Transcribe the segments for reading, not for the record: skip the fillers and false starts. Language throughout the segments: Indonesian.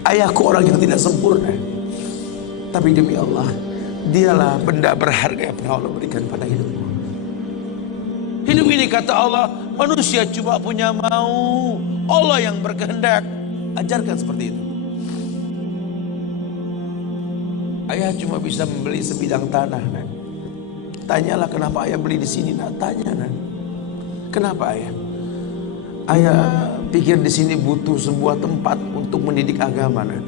Ayahku orang yang tidak sempurna, tapi demi Allah, dialah benda berharga yang pernah Allah berikan pada hidupku. Hidup ini kata Allah, manusia cuma punya mau, Allah yang berkehendak. Ajarkan seperti itu. Ayah cuma bisa membeli sebidang tanah, nak. Tanyalah kenapa ayah beli di sini, nak. Tanya, nak. Kenapa ayah? Ayah pikir di sini butuh sebuah tempat untuk mendidik agama, nak.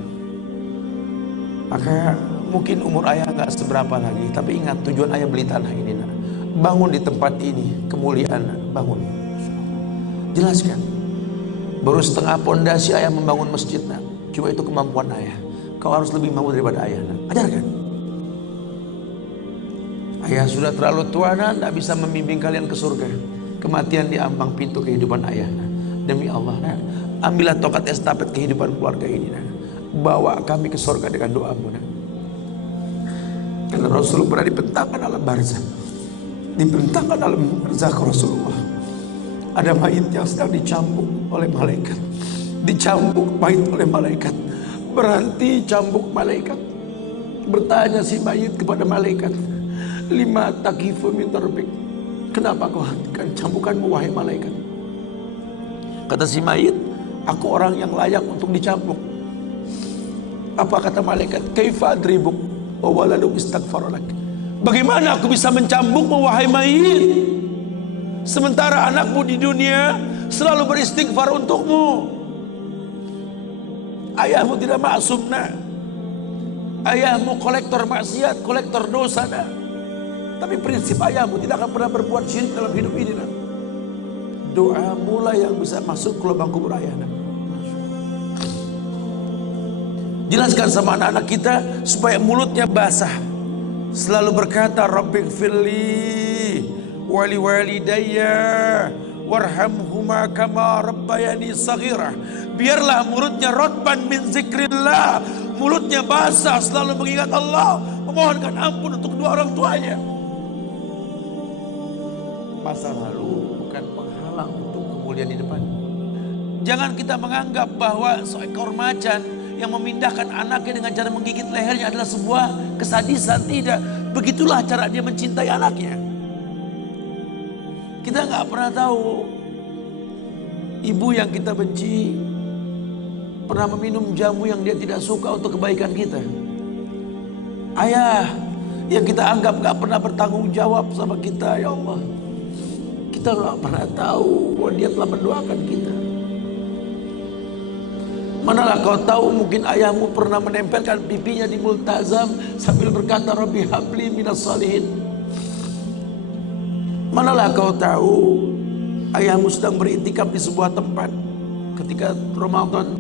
Maka mungkin umur ayah nggak seberapa lagi, tapi ingat tujuan ayah beli tanah ini, nak. Bangun di tempat ini kemuliaan, nak. Bangun. Jelaskan. Baru setengah pondasi ayah membangun masjid, nak. Cuma itu kemampuan ayah. Kau harus lebih mampu daripada ayah, nak. Ajarkan. Ayah sudah terlalu tua, nak, tidak bisa membimbing kalian ke surga. Kematian di ambang pintu kehidupan ayah, nak. Demi Allah, nak, ambillah tongkat estafet kehidupan keluarga ini, nak. Bawa kami ke surga dengan doamu, nak. Karena Rasul pernah dibentangkan alam barzakh. Dibentangkan alam barzakh Rasulullah. Ada mayit yang sedang dicambuk oleh malaikat. Dicambuk mayit oleh malaikat. Berhenti cambuk malaikat. Bertanya si mayit kepada malaikat, lima takifu min darbik. Kenapa kau hentikan cambukanmu wahai malaikat? Kata si mayit, aku orang yang layak untuk dicambuk. Apa kata malaikat? Kaifa adribuk wa waladuk istaghfar lak. Bagaimana aku bisa mencambukmu wahai mayit, sementara anakmu di dunia selalu beristighfar untukmu? Ayahmu tidak maksum, nak. Ayahmu kolektor maksiat, kolektor dosa, nak. Tapi prinsip ayahmu tidak akan pernah berbuat syirik dalam hidup ini, nak. Doa mulai yang bisa masuk ke lubang kubur ayah, nak. Jelaskan sama anak-anak kita supaya mulutnya basah. Selalu berkata, Rabbighfirli wali walidayya warhamhuma kama rabbayani saghira. Biarlah mulutnya rotban min zikrillah, mulutnya basah selalu mengingat Allah, memohonkan ampun untuk kedua orang tuanya. Masa lalu bukan penghalang untuk kemuliaan di depan. Jangan kita menganggap bahwa seekor macan yang memindahkan anaknya dengan cara menggigit lehernya adalah sebuah kesadisan. Tidak, begitulah cara dia mencintai anaknya. Kita nggak pernah tahu ibu yang kita benci pernah meminum jamu yang dia tidak suka untuk kebaikan kita. Ayah yang kita anggap nggak pernah bertanggung jawab sama kita, ya Allah. Kita nggak pernah tahu bahwa dia telah mendoakan kita. Manalah kau tahu mungkin ayahmu pernah menempelkan pipinya di multazam sambil berkata Rabbi habli minas salihin. Manalah kau tahu ayahmu sedang beriktikaf di sebuah tempat ketika Ramadan.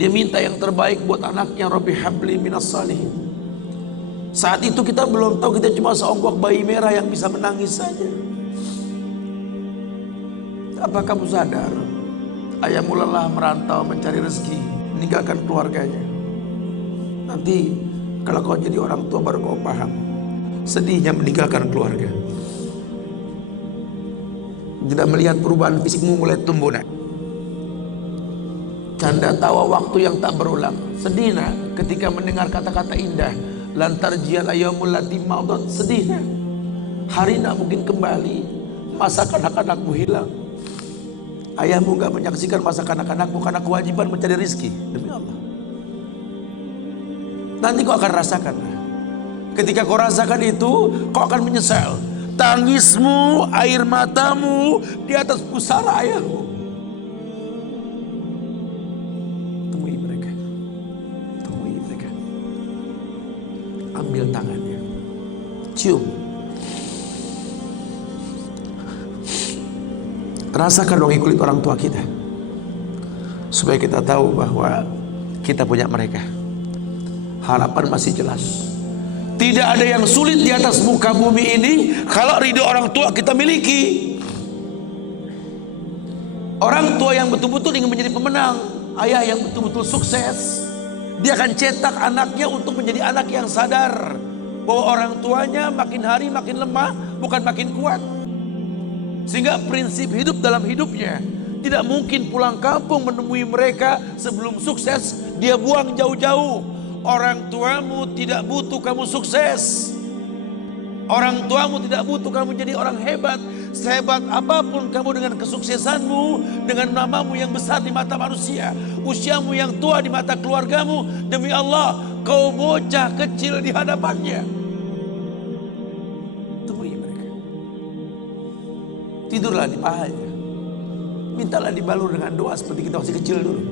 Dia minta yang terbaik buat anaknya, Rabbi habli minas salihin. Saat itu kita belum tahu, kita cuma seonggok bayi merah yang bisa menangis saja. Apa kamu sadar? Ayahmu lelah merantau mencari rezeki, meninggalkan keluarganya. Nanti kalau kau jadi orang tua baru kau paham sedihnya meninggalkan keluarga. Tidak melihat perubahan fisikmu mulai tumbuh, nak. Canda tawa waktu yang tak berulang. Sedih, nak, ketika mendengar kata-kata indah. Lantar jian ayamul lati maudot. Sedih, nak. Hari nak mungkin kembali. Masa kanak-kanakmu hilang. Ayahmu gak menyaksikan masa kanak-kanakmu karena kewajiban mencari rizki. Demi Allah. Nanti kau akan rasakan. Ketika kau rasakan itu, kau akan menyesal. Tangismu, air matamu di atas pusara ayahmu. Temui mereka. Temui mereka. Ambil tangannya. Cium. Rasakan dong kulit orang tua kita. Supaya kita tahu bahwa kita punya mereka. Harapan masih jelas. Tidak ada yang sulit di atas muka bumi ini kalau ridho orang tua kita miliki. Orang tua yang betul-betul ingin menjadi pemenang, ayah yang betul-betul sukses, dia akan cetak anaknya untuk menjadi anak yang sadar bahwa orang tuanya makin hari makin lemah, bukan makin kuat. Sehingga prinsip hidup dalam hidupnya tidak mungkin pulang kampung menemui mereka sebelum sukses. Dia buang jauh-jauh. Orang tuamu tidak butuh kamu sukses. Orang tuamu tidak butuh kamu jadi orang hebat. Sehebat apapun kamu dengan kesuksesanmu, dengan namamu yang besar di mata manusia, usiamu yang tua di mata keluargamu, demi Allah, kau bocah kecil di hadapannya. Temui mereka. Tidurlah di pahanya. Mintalah dibalur dengan doa seperti kita masih kecil dulu.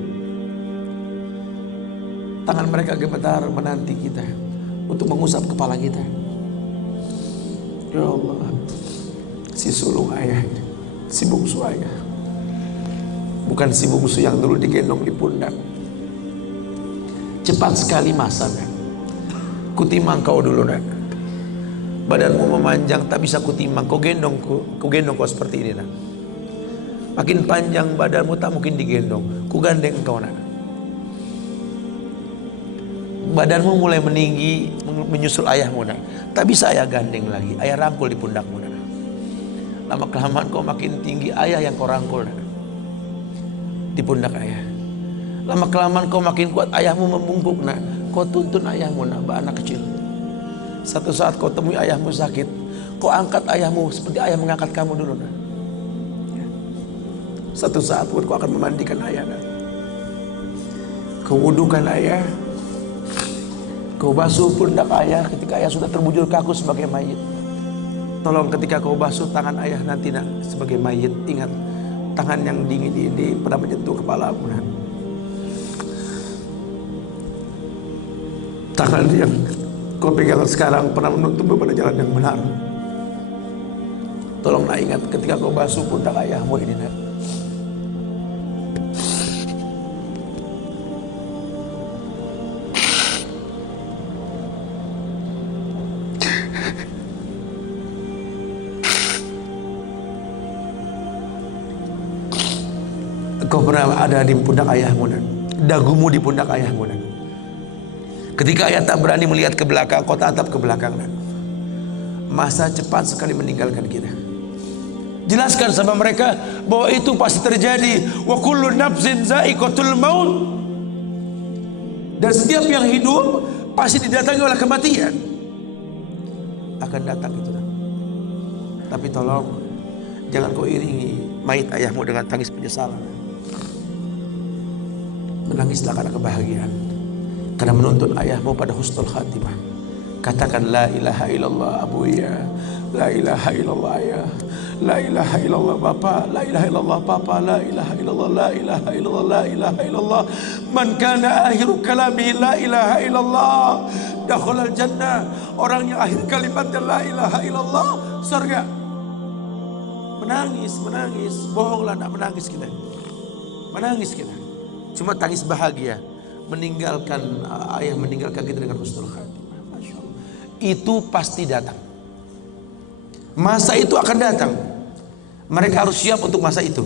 Tangan mereka gemetar menanti kita untuk mengusap kepala kita. Ya Allah, si sulung ayah, si bungsu ayah, bukan si bungsu yang dulu digendong di pundak. Cepat sekali masa, nak. Kutimang kau dulu, nak. Badanmu memanjang, tak bisa kutimang. Kau gendong kau seperti ini, nak. Makin panjang badanmu, tak mungkin digendong. Ku gandeng kau, nak. Badanmu mulai meninggi, menyusul ayahmu, nak. Tak bisa ayah gandeng lagi. Ayah rangkul di pundakmu, nak. Lama kelamaan kau makin tinggi, ayah yang kau rangkul, nak. Di pundak ayah. Lama kelamaan kau makin kuat, ayahmu membungkuk, nak. Kau tuntun ayahmu, nak, anak kecil. Satu saat kau temui ayahmu sakit, kau angkat ayahmu seperti ayah mengangkat kamu dulu, nak. Satu saat pun kau akan memandikan ayah, nak. Kau wudukan ayah. Kau basuh pundak ayah ketika ayah sudah terbujur kaku sebagai mayit. Tolong ketika kau basuh tangan ayah nanti, nak, sebagai mayit, ingat tangan yang dingin ini pernah menyentuh kepalamu, nak. Tangan yang kau pegang sekarang pernah menuntunmu pada jalan yang benar. Tolong, nak, ingat ketika kau basuh pundak ayahmu ini, nak. Kau pernah ada di pundak ayahmu, nak. Dagumu di pundak ayahmu, nak. Ketika ayah tak berani melihat ke belakang, kau tatap ke belakang, nak. Masa cepat sekali meninggalkan kita. Jelaskan sama mereka bahwa itu pasti terjadi. Wa kullu nafsin za'iqatul maut. Dan setiap yang hidup pasti didatangi oleh kematian. Akan datang itu, nak. Tapi tolong jangan kau iringi mayit ayahmu dengan tangis penyesalan. Menangislah karena kebahagiaan, karena menuntun ayahmu pada husnul khatimah. Katakan la ilaha illallah abuya, la ilaha illallah ayah, la ilaha illallah bapa, la ilaha illallah papa, la ilaha illallah, la ilaha illallah, la ilaha illallah. Man kana akhiru kalamihi la ilaha illallah dakhalal jannah. Orang yang akhir kalimatnya la ilaha illallah, surga. Menangis, bohonglah, nak menangis kita. Menangis kita. Cuma tangis bahagia, meninggalkan ayah, meninggalkan kita dengan husnul khatimah. Masya Allah. Itu pasti datang. Masa itu akan datang. Mereka harus siap untuk masa itu.